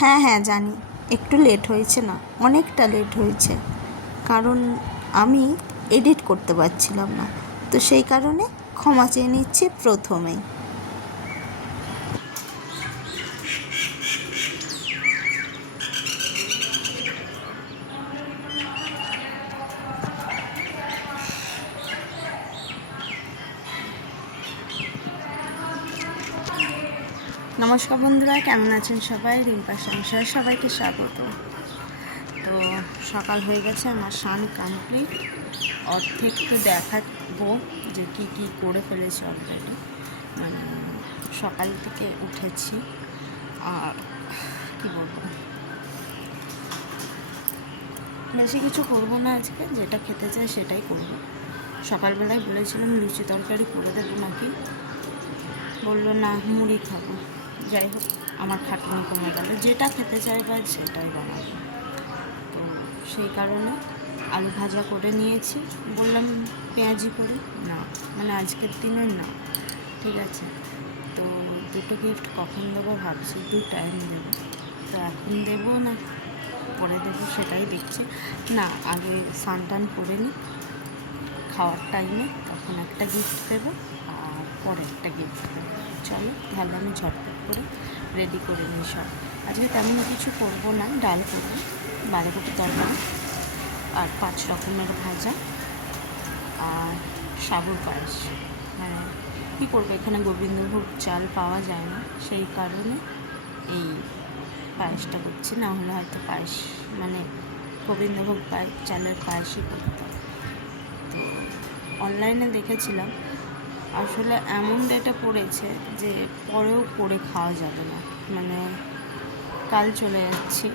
হ্যাঁ হ্যাঁ জানি, একটু লেট হয়েছে, না অনেকটা লেট হয়েছে, কারণ আমি এডিট করতে পারছিলাম না, তো সেই কারণে ক্ষমা চেয়ে নিচ্ছি প্রথমেই। নমস্কার বন্ধুরা, কেমন আছেন সবাই? রিম্পা সংসার সবাইকে স্বাগত। তো সকাল হয়ে গেছে, আমার স্নান কমপ্লিট, অর্ধেক তো দেখাবো যে কি কি করে ফেলেছি অলরেডি। মানে সকাল থেকে উঠেছি, আর কি বলবো, বেশি কিছু করবো না আজকে, যেটা খেতে চাই সেটাই করবো। সকালবেলায় বলেছিলাম লুচি তরকারি করে দেবো নাকি, বললো না মুড়ি খাবো। যাই হোক, আমার খাটনি কমে গেল, যেটা খেতে চাইবে সেটাই বানাবো। তো সেই কারণে আলু ভাজা করে নিয়েছি, বললাম পেঁয়াজি করি না, মানে আজকের দিনে না, ঠিক আছে। তো দুটো গিফট কখন দেবো ভাবছি, দু টাইম দেবো, তো এখন দেবো না পরে দেবো সেটাই দেখছি। না, আগে স্নান টান করে নিই, খাওয়ার টাইমে তখন একটা গিফট দেবো আর পরে একটা গিফট দেবো। চলো তাহলে আমি ঝটপট করে রেডি করে নিই সব। আজকে তেমন কিছু করবো না, ডাল করবো, বাঁধাকপি তরকারি আর 5 রকমের ভাজা আর সাবুর পায়েস। মানে কী করবো, এখানে গোবিন্দভোগ চাল পাওয়া যায় না, সেই কারণে এই পায়েসটা করছি, না হলে হয়তো পায়েস মানে গোবিন্দভোগ চালের পায়েসই করতাম। তো অনলাইনে দেখেছিলাম, আসলে এমন ডেটে পড়েছে যে পরেও করে খাওয়া যাবে না, মানে কাল চলে যাচ্ছি,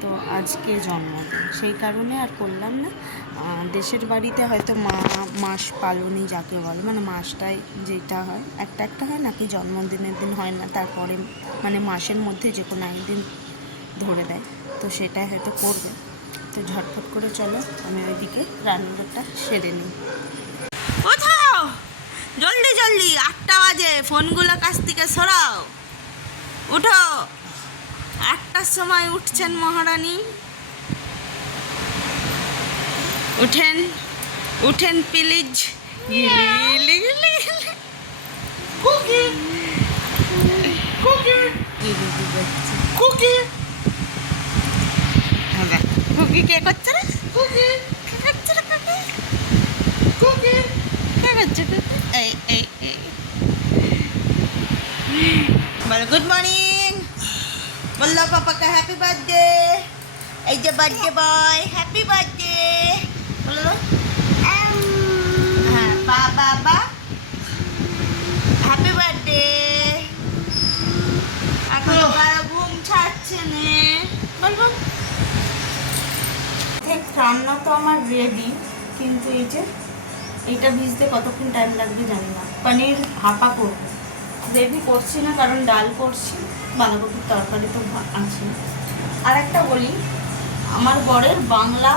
তো আজকে জন্মদিন, সেই কারণে আর করলাম না। দেশের বাড়িতে হয়তো মাস পালনই যাকে বলে, মানে মাসটাই যেটা হয়, একটা একটা হয় নাকি জন্মদিনের দিন হয় না, তারপরে মানে মাসের মধ্যে যে কোনো একদিন ধরে দেয়, তো সেটাই হয়তো করবে। তো ঝটফট করে চলো আমি ওইদিকে রান্নাটা সেরে নিই। কোথাও জলদি জলদি, 8টা বাজে, ফোনগুলো কাছ থেকে সরাও, উঠো। 8টার সময় উঠছেন মহারানী, উঠেন উঠেন please. Cookie Cookie Cookie Cookie কে করছে রে? কুকি কে করছে রে? কুকি কে করছে? এই এই এই বলো গুড মর্নিং, বললো পাপাকে হ্যাপি বার্থডে। এই যে বার্থডে বয়, হ্যাপি বার্থডে বলো। হ্যাঁ, বাবা হ্যাপি বার্থডে। এখন ঘুম ছাড়ছে নে, বলবো। রান্না তো আমার রেডি, কিন্তু এই যে এইটা ভিজতে কতক্ষণ টাইম লাগবে জানি না। পনির ভাপা করবো, গ্রেভি করছি না কারণ ডাল করছি, বাঁধাকপির তরকারি তো আছে। আর একটা বলি, আমার বরের বাংলা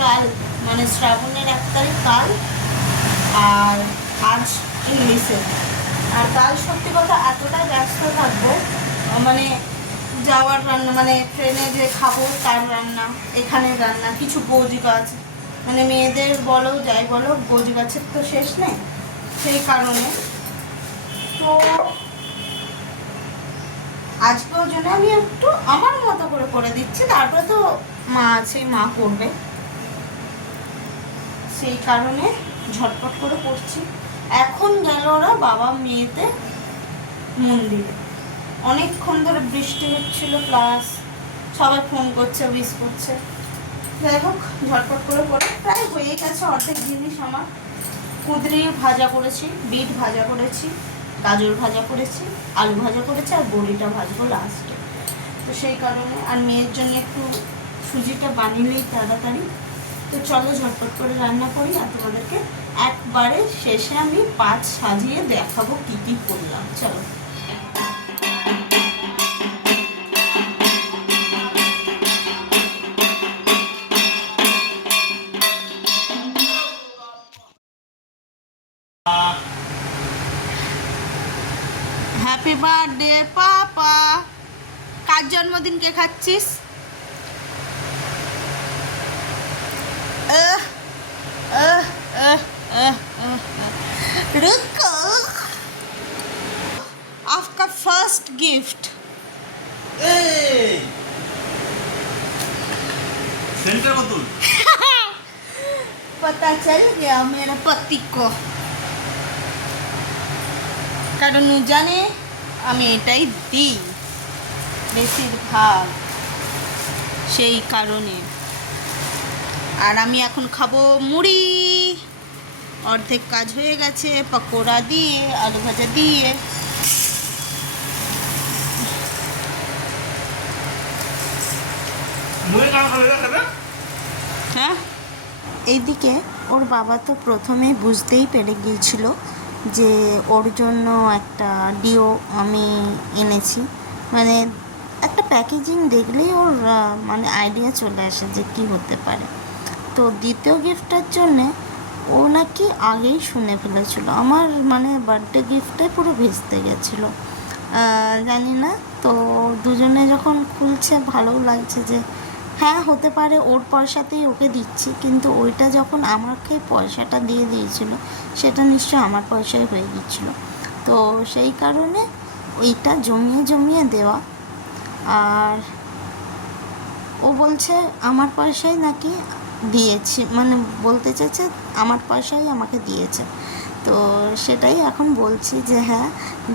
কাল, মানে শ্রাবণের 1 তারিখ কাল, আর আজ ইংলিশে। আর কাল সত্যি কথা এতটাই ব্যস্ত থাকবো, মানে যাওয়ার রান্না, মানে ট্রেনে যে খাবো তার রান্না, এখানের রান্না, কিছু বৌজি গাছ, মানে মেয়েদের বলো যাই বলো, বৌজি গাছের তো শেষ নেই, সেই কারণে তো আজকের জন্য আমি একটু আমার মতো করে করে দিচ্ছি, তারপরে তো মা আছে, মা করবে, সেই কারণে ঝটপট করে করছি। এখন গেল ওরা বাবা মেয়েতে মন্দিরে, অনেকক্ষণ ধরে বৃষ্টি হচ্ছিল, প্লাস সবাই ফোন করছে, উইশ করছে। যাই হোক, ঝটপট করে করে প্রায় হয়ে গেছে অর্ধেক জিনিস আমার। কুঁদরি ভাজা করেছি, বিট ভাজা করেছি, গাজর ভাজা করেছি, আলু ভাজা করেছি, আর বড়িটা ভাজবো লাস্টে। তো সেই কারণে আর মেয়ের জন্য একটু সুজিটা বানিয়েই তাড়াতাড়ি। তো চলো ঝটপট করে রান্না করি, আর তোমাদেরকে একবারে শেষে আমি 5 সাজিয়ে দেখাবো কি কি করলাম। চলো। হ্যাপি বার্থডে পাপা। কার জন্মদিনকে খাচ্ছিস? रुको, आपका फर्स्ट गिफ्ट। सेंटर बोतल पता चल गया मेरे पति को, কারণ ও জানে আমি এটাই দিই বেশিরভাগ, সেই কারণে। আর আমি এখন খাবো মুড়ি। অর্ধেক কাজ হয়ে গেছে, পকোড়া দিয়ে, আলু ভাজা দিয়ে। হ্যাঁ, এইদিকে ওর বাবা তো প্রথমেই বুঝতেই পেরে গিয়েছিল যে ওর জন্য একটা ডিও আমি এনেছি। মানে একটা প্যাকেজিং দেখলেই ওর মানে আইডিয়া চলে আসে যে কি হতে পারে। তো দ্বিতীয় গিফটটার জন্যে ও নাকি আগেই শুনে ফেলেছিল। আমার মানে বার্থডে গিফটটাই পুরো ভেস্তে গেছিলো, জানি না। তো দুজনে যখন খুলছে ভালোও লাগছে যে হ্যাঁ হতে পারে ওর পয়সাতেই ওকে দিচ্ছি, কিন্তু ওইটা যখন আমাকে পয়সাটা দিয়ে দিয়েছিল সেটা নিশ্চয় আমার পয়সায় হয়ে গিয়েছিলো। তো সেই কারণে ওইটা জমিয়ে জমিয়ে দেওয়া। আর ও বলছে আমার পয়সায় নাকি দিয়েছি, মানে বলতে চাইছে আমার পয়সাই আমাকে দিয়েছে। তো সেটাই এখন বলছি যে হ্যাঁ,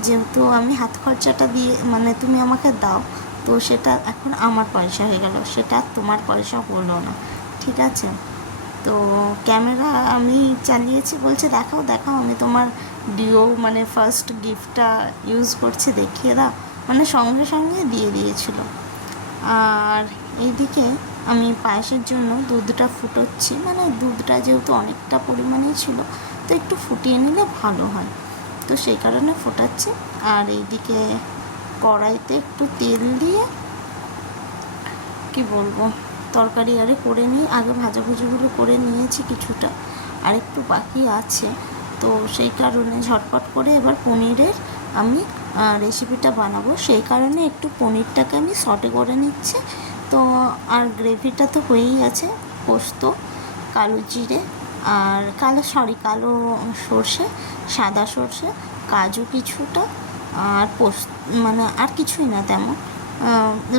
যেহেতু আমি হাত খরচাটা দিয়ে মানে তুমি আমাকে দাও, তো সেটা এখন আমার পয়সা হয়ে গেল, সেটা তোমার পয়সা হলো না, ঠিক আছে? তো ক্যামেরা আমি চালিয়েছি, বলছে দেখাও দেখাও, আমি তোমার ডিও মানে ফার্স্ট গিফটটা ইউজ করছি, দেখিয়ে দাও। মানে সঙ্গে সঙ্গে দিয়ে দিয়েছিল। আর এইদিকে আমি পায়েসের জন্য দুধটা ফুটোচ্ছি, মানে দুধটা যেহেতু অনেকটা পরিমাণেই ছিল তো একটু ফুটিয়ে নিলে ভালো হয়, তো সেই কারণে ফোটাচ্ছি। আর এইদিকে কড়াইতে একটু তেল দিয়ে কি বলবো তরকারি আরে করে নিই, আগে ভাজাভুজিগুলো করে নিয়েছি কিছুটা, আর একটু বাকি আছে। তো সেই কারণে ঝটপট করে এবার পনিরের আমি রেসিপিটা বানাবো, সেই কারণে একটু পনিরটাকে আমি সটে করে নিচ্ছি। তো আর গ্রেভিটা তো হয়েই আছে, পোস্ত, কালো জিরে আর কালো সর্ষে, সাদা সর্ষে, কাজু কিছুটা, আর মানে আর কিছুই না তেমন।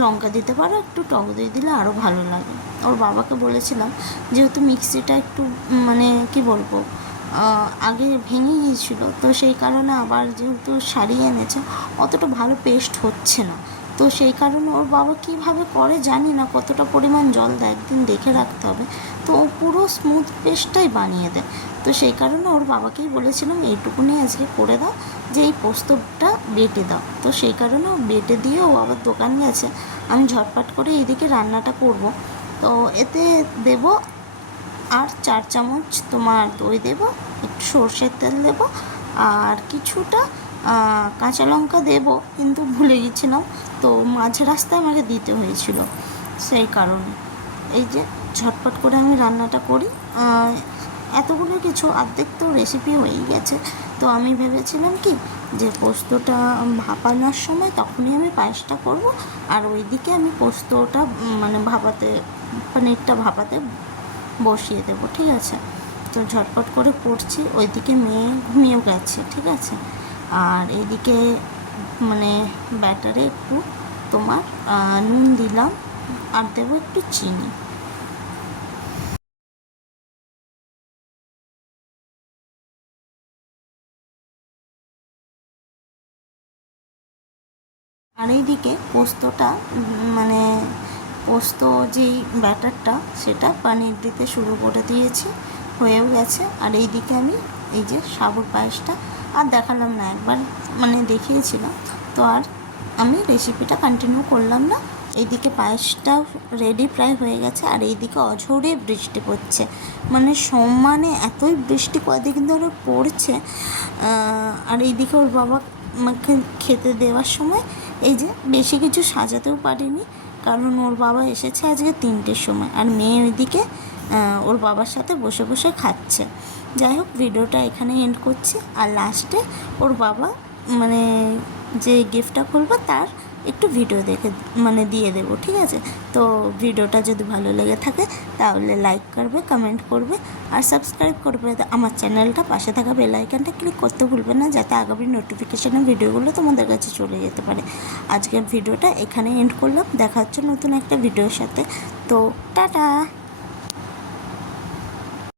লঙ্কা দিতে পারো, একটু টক দই দিলে আরও ভালো লাগে। ওর বাবাকে বলেছিলাম যেহেতু মিক্সিটা একটু মানে কি বলবো আগে ভেঙে গিয়েছিলো, তো সেই কারণে আবার যেহেতু সারিয়ে এনেছে অতটা ভালো পেস্ট হচ্ছে না। তো সেই কারণে ওর বাবা কীভাবে করে জানি না, কতটা পরিমাণ জল দেয় একদিন দেখে রাখতে হবে। তো ও পুরো স্মুথ পেস্টটাই বানিয়ে দেয়। তো সেই কারণে ওর বাবাকেই বলেছিলাম এইটুকুনি আজকে করে দাও, যে এই পোস্তটা বেটে দাও। তো সেই কারণে ও বেটে দিয়ে ও আবার দোকান গেছে, আমি ঝটপট করে এইদিকে রান্নাটা করব। তো এতে দেব আর 4 চামচ তোমার দই দেব, একটু সর্ষের তেল দেব, আর কিছুটা কাঁচা লঙ্কা দেবো, কিন্তু ভুলে গেছিলাম, তো মাঝ রাস্তায় আমাকে দিতে হয়েছিল, সেই কারণে এই যে ঝটপট করে আমি রান্নাটা করি। এতগুলো কিছু অর্ধেক তো রেসিপি হয়েই গেছে। তো আমি ভেবেছিলাম কি যে পোস্তটা ভাপানোর সময় তখনই আমি পায়েসটা করব, আর ওইদিকে আমি পোস্তটা মানে পনিরটা ভাপাতে বসিয়ে দেবো, ঠিক আছে? তো ঝটপট করে করছি, ওইদিকে মেয়ে ঘুমিয়েও গেছে, ঠিক আছে? আর এইদিকে মানে ব্যাটারে একটু তোমার নুন দিলাম, আর দেবো একটু চিনি। আর এইদিকে পোস্তটা মানে পোস্ত যেই ব্যাটারটা সেটা পনির দিতে শুরু করে দিয়েছি, হয়েও গেছে। আর এইদিকে আমি এই যে সাবুর পায়েসটা আর দেখালাম না, একবার মানে দেখিয়েছিলাম, তো আর আমি রেসিপিটা কন্টিনিউ করলাম না। এইদিকে পায়েসটাও রেডি প্রায় হয়ে গেছে, আর এইদিকে অঝোরে বৃষ্টি পড়ছে, মানে সমানে এতই বৃষ্টি কয়েকদিন ধরে পড়ছে। আর এইদিকে ওর বাবা আমাকে খেতে দেওয়ার সময় এই যে বেশি কিছু সাজাতেও পারিনি, কারণ ওর বাবা এসেছে আজকে 3টের সময়, আর মেয়ে ওইদিকে ওর বাবার সাথে বসে বসে খাচ্ছে। যাই হোক, ভিডিওটা এখানে এন্ড করছি। আর লাস্টে ওর বাবা মানে যে গিফটটা খুলবে তার একটু ভিডিও দেখে দিয়ে দেবো, ঠিক আছে? তো ভিডিওটা যদি ভালো লেগে থাকে তাহলে লাইক করবে, কমেন্ট করবে আর সাবস্ক্রাইব করবে আমার চ্যানেলটা। পাশে থাকা বেল আইকনটা ক্লিক করতে ভুলবে না, যাতে আগামী নোটিফিকেশানের ভিডিওগুলো তোমাদের কাছে চলে যেতে পারে। আজকের ভিডিওটা এখানে এন্ড করলাম, দেখা হচ্ছে নতুন একটা ভিডিওর সাথে। তো টাটা।